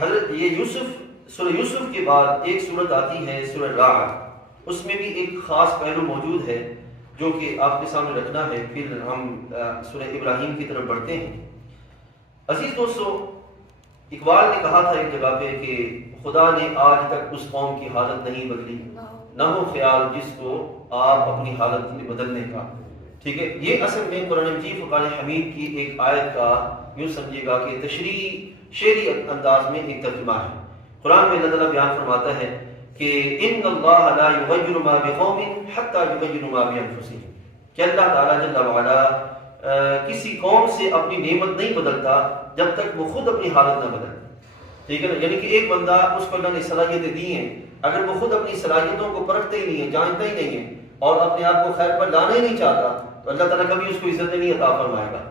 حضرت یہ یوسف سورہ یوسف کے بعد ایک صورت آتی ہے سورہ رعد، اس میں بھی ایک خاص پہلو موجود ہے جو کہ آپ کے سامنے رکھنا ہے، پھر ہم سورہ ابراہیم کی طرف بڑھتے ہیں۔ عزیز دوستو، اقبال نے کہا تھا ایک جگہ پہ کہ خدا نے آج تک اس قوم کی حالت نہیں بدلی، نہ ہو خیال جس کو آپ اپنی حالت میں بدلنے کا۔ ٹھیک ہے، یہ اصل میں قرآن مجید فرقان حمید کی ایک آیت کا یوں سمجھے گا کہ تشریح شعری انداز میں ایک ترجمہ ہے۔ قرآن میں اللہ تعالیٰ بیان فرماتا ہے کہ ان اللہ لا یغیر ما بقوم حتی یغیروا ما بانفسہم، کہ اللہ تعالیٰ جل وعلا کسی قوم سے اپنی نعمت نہیں بدلتا جب تک وہ خود اپنی حالت نہ بدلے۔ ٹھیک ہے نا، یعنی کہ ایک بندہ، اس کو اللہ نے صلاحیتیں دی ہیں، اگر وہ خود اپنی صلاحیتوں کو پرکھتا ہی نہیں ہے، جانتا ہی نہیں ہے اور اپنے آپ کو خیر پر لانا ہی نہیں چاہتا، تو اللہ تعالیٰ کبھی اس کو عزت نہیں عطا فرمائے گا۔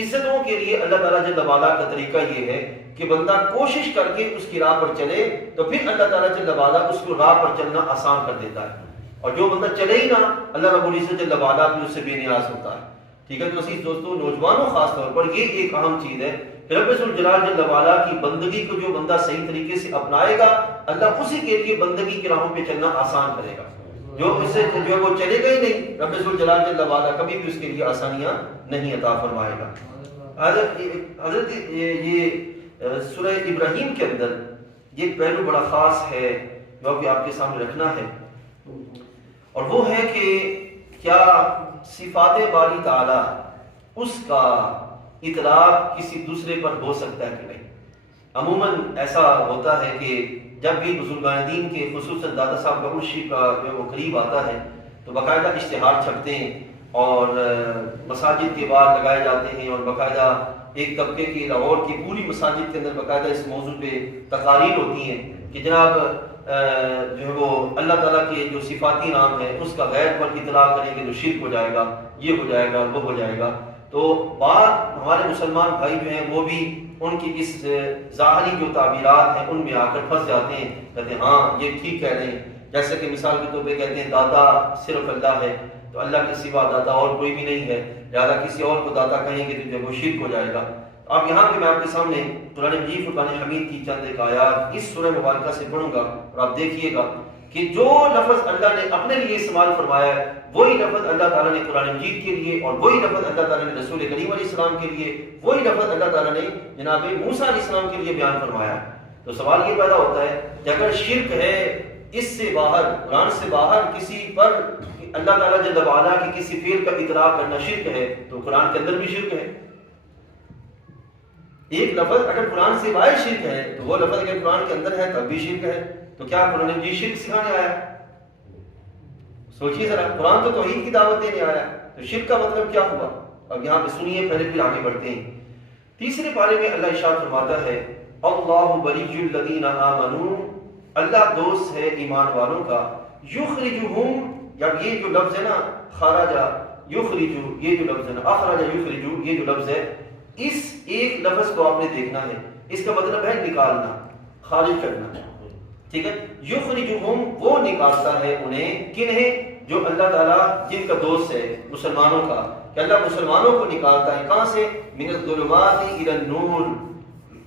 عزتوں کے لیے اللہ تعالیٰ جل وعلا کا طریقہ یہ ہے کہ بندہ کوشش کر کے اس کی راہ پر چلے تو پھر اللہ تعالیٰ جل وعلا اس کو راہ پر چلنا آسان کر دیتا ہے، اور جو بندہ چلے ہی نہ، اللہ رب العزت جل وعلا بھی اس سے بے نیاز ہوتا ہے۔ ٹھیک ہے، تو عزیز دوستو، نوجوانوں خاص طور پر یہ ایک اہم چیز ہے کہ رب ذوالجلال جل وعلا کی بندگی کو جو بندہ صحیح طریقے سے اپنائے گا، اللہ اسی کے لیے بندگی کی راہوں پہ چلنا آسان کرے گا۔ جو اس سے جو وہ چلے گا ہی نہیں، رب ذوالجلال جل وعلا کبھی بھی اس کے لیے آسانیاں نہیں عطا فرمائے گا۔ حضرت یہ سورہ ابراہیم کے اندر یہ پہلو بڑا خاص ہے جو ابھی آپ کے سامنے رکھنا ہے، اور وہ ہے کہ کیا صفات باری تعالیٰ اس کا اطلاق کسی دوسرے پر ہو سکتا ہے کہ نہیں؟ عموماً ایسا ہوتا ہے کہ جب بھی بزرگان دین کے خصوصاً دادا صاحب گورشی کا جو وہ قریب آتا ہے تو باقاعدہ اشتہار چھپتے ہیں اور مساجد کے باہر لگائے جاتے ہیں، اور باقاعدہ ایک طبقے کی لاہور کی پوری مساجد کے اندر باقاعدہ اس موضوع پہ تقاریر ہوتی ہیں کہ جناب جو ہے وہ اللہ تعالیٰ کے جو صفاتی نام ہے اس کا غیر پر اطلاق کریں گے تو شرک ہو جائے گا، یہ ہو جائے گا، وہ ہو جائے گا۔ تو بعض ہمارے مسلمان بھائی جو ہیں وہ بھی ان کی اس ظاہری جو تعبیرات ہیں ان میں آ کر پھنس جاتے ہیں، کہتے ہیں ہاں یہ ٹھیک کہہ رہے ہیں، جیسے کہ مثال کے طور پہ کہتے ہیں داتا صرف اللہ ہے، تو اللہ کے سوا داتا اور کوئی بھی نہیں ہے، لہٰذا کسی اور کو داتا کہیں گے تو جب وہ شرک ہو جائے گا۔ اب یہاں پہ میں آپ کے سامنے قرآن مجید فرقان حمید کی چند ایک آیات اس سورہ مبارکہ سے پڑھوں گا، اور آپ دیکھیے گا کہ جو لفظ اللہ نے اپنے لیے استعمال فرمایا ہے وہی لفظ اللہ تعالیٰ نے قرآن مجید کے لیے، اور وہی لفظ اللہ تعالیٰ نے رسول کریم علیہ السلام کے لیے، وہی لفظ اللہ تعالیٰ نے جناب موسیٰ علیہ السلام کے لیے بیان فرمایا۔ تو سوال یہ پیدا ہوتا ہے کہ اگر شرک ہے اس سے باہر، قرآن سے باہر کسی پر اللہ تعالیٰ جل وعلا کی کسی فعل کا اطلاق کرنا شرک ہے، تو قرآن کے اندر بھی شرک ہے۔ ایک لفظ اگر قرآن سے باہر شرک ہے تو وہ لفظ اگر قرآن کے اندر ہے تب بھی شرک ہے، تو کیا قرآن مجید شرک سکھانے آیا؟ سوچیے ذرا، قرآن تو توحید کی دعوت دینے آیا، تو شرک کا مطلب کیا ہوا؟ اب یہاں پہ سنیے، پہلے پھر آگے بڑھتے ہیں۔ تیسرے پارے میں اللہ ارشاد فرماتا ہے اللہ ولی الذین آمنوا، اللہ دوست ہے ایمان والوں کا، یخرجہم، جب یہ جو لفظ ہے نا خرج یخرجو، یہ جو لفظ ہے نا اخرج یخرجو، یہ جو لفظ ہے، اس ایک لفظ کو آپ نے دیکھنا ہے، اس کا مطلب ہے نکالنا، خارج کرنا۔ ٹھیک ہے، یخرجہم، وہ نکالتا ہے انہیں، کنہیں؟ جو اللہ تعالیٰ جن کا دوست ہے، مسلمانوں کا، کہ اللہ مسلمانوں کو نکالتا ہے کہاں سے؟ من الظلمات الی النور،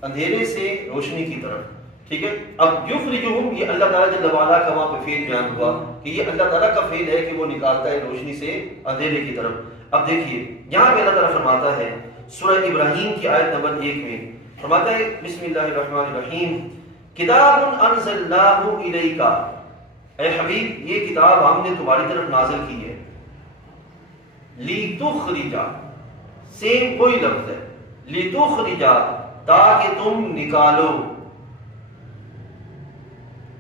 اندھیرے سے روشنی کی طرف۔ ٹھیک ہے، اب یخرجہم، یہ اللہ تعالیٰ جل وعلا کا وہاں پہ فعل بیان ہوا کہ یہ اللہ تعالیٰ کا فعل ہے کہ وہ نکالتا ہے روشنی سے اندھیرے کی طرف۔ اب دیکھیے یہاں پہ اللہ تعالیٰ فرماتا ہے سورہ ابراہیم کی آیت نمبر 1 میں فرماتا ہے بسم اللہ الرحمن الرحیم، کتاب انزلناہ الیک، اے حبیب یہ کتاب ہم نے تمہاری طرف نازل کی ہے، لِتُخْرِجَ، سیم کوئی لفظ ہے، لِتُخْرِجَ، تاکہ تم نکالو،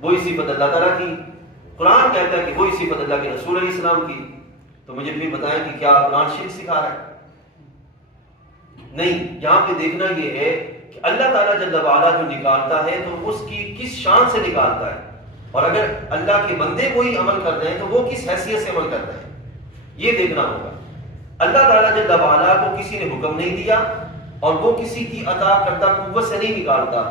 وہی صفت اللہ تعالیٰ کی، قرآن کہتا ہے کہ وہی صفت اللہ کے رسول علیہ السلام کی، تو مجھے بھی بتائیں کہ کیا قرآن شرک سکھا رہا ہے؟ نہیں، یہاں پہ دیکھنا یہ ہے کہ اللہ تعالیٰ جل وعلا جو نکالتا ہے تو اس کی کس شان سے نکالتا ہے، اور اگر اللہ کے بندے کوئی عمل کر رہے ہیں تو وہ کس حیثیت سے عمل کرتا ہے، یہ دیکھنا ہوگا۔ اللہ تعالیٰ جل وعلا کو کسی نے حکم نہیں دیا اور وہ کسی کی عطا کردہ قوت سے نہیں نکالتا،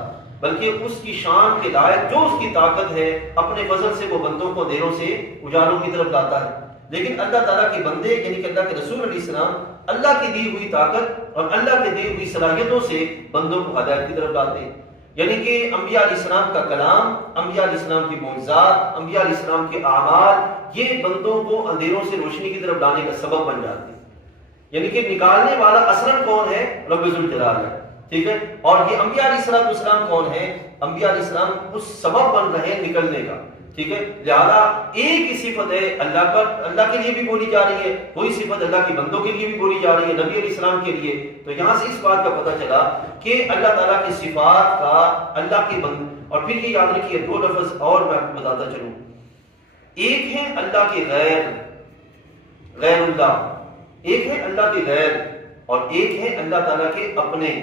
بلکہ اس کی شان کے لائق جو اس کی طاقت ہے اپنے فضل سے وہ بندوں کو اندھیروں سے اجالوں کی طرف لاتا ہے۔ لیکن اللہ تعالیٰ کے بندے یعنی کہ اللہ کے رسول علیہ السلام اللہ کی دی ہوئی طاقت اور اللہ کے دی ہوئی صلاحیتوں سے بندوں کو ہدایت کی طرف لاتے ہیں۔ یعنی کہ انبیاء علیہ السلام کا کلام، انبیاء علیہ السلام کی معجزات، انبیاء علیہ السلام کے اعمال، یہ بندوں کو اندھیروں سے روشنی کی طرف لانے کا سبب بن جاتے ہیں. یعنی کہ نکالنے والا اصلاً کون ہے؟ رب ذوالجلال ہے. ٹھیک ہے. اور یہ انبیاء علیہ السلام کون ہے؟ انبیاء علیہ السلام اس سبب بن رہے ہیں نکلنے کا. ٹھیک ہے. لہذا ایک ہی صفت ہے اللہ پر، اللہ کے لیے بھی بولی جا رہی ہے، کوئی صفت اللہ کے بندوں کے لیے بھی بولی جا رہی ہے، نبی علیہ السلام کے لیے. تو یہاں سے اس بات کا پتہ چلا کہ اللہ تعالیٰ کی صفات کا اللہ کے بند. اور پھر یہ یاد رکھیے دو لفظ اور میں آپ کو بتاتا چلوں. ایک ہے اللہ کے غیر اللہ، ایک ہے اللہ کے غیر، اور ایک ہے اللہ تعالیٰ کے اپنے.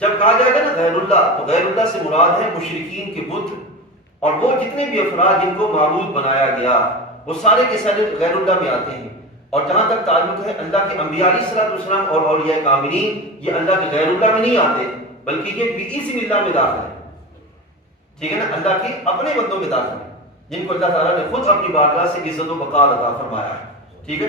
جب کہا جائے گا نا غیر اللہ، تو غیر اللہ سے مراد ہے مشرکین کے بت، اور وہ جتنے بھی افراد جن کو معبود بنایا گیا وہ سارے کے سارے غیر اللہ میں آتے ہیں. اور جہاں تک تعلق ہے اللہ کے انبیاء علیہ السلام اور اولیاء کاملین، یہ اللہ کے غیر اللہ میں نہیں آتے، بلکہ یہ بِإِذْنِ اللہ میں داخل ہے. ٹھیک ہے نا. اللہ کے اپنے بندوں میں داخل ہے جن کو اللہ تعالیٰ نے خود اپنی بارگاہ سے عزت و بقا عطا فرمایا ہے. ٹھیک ہے.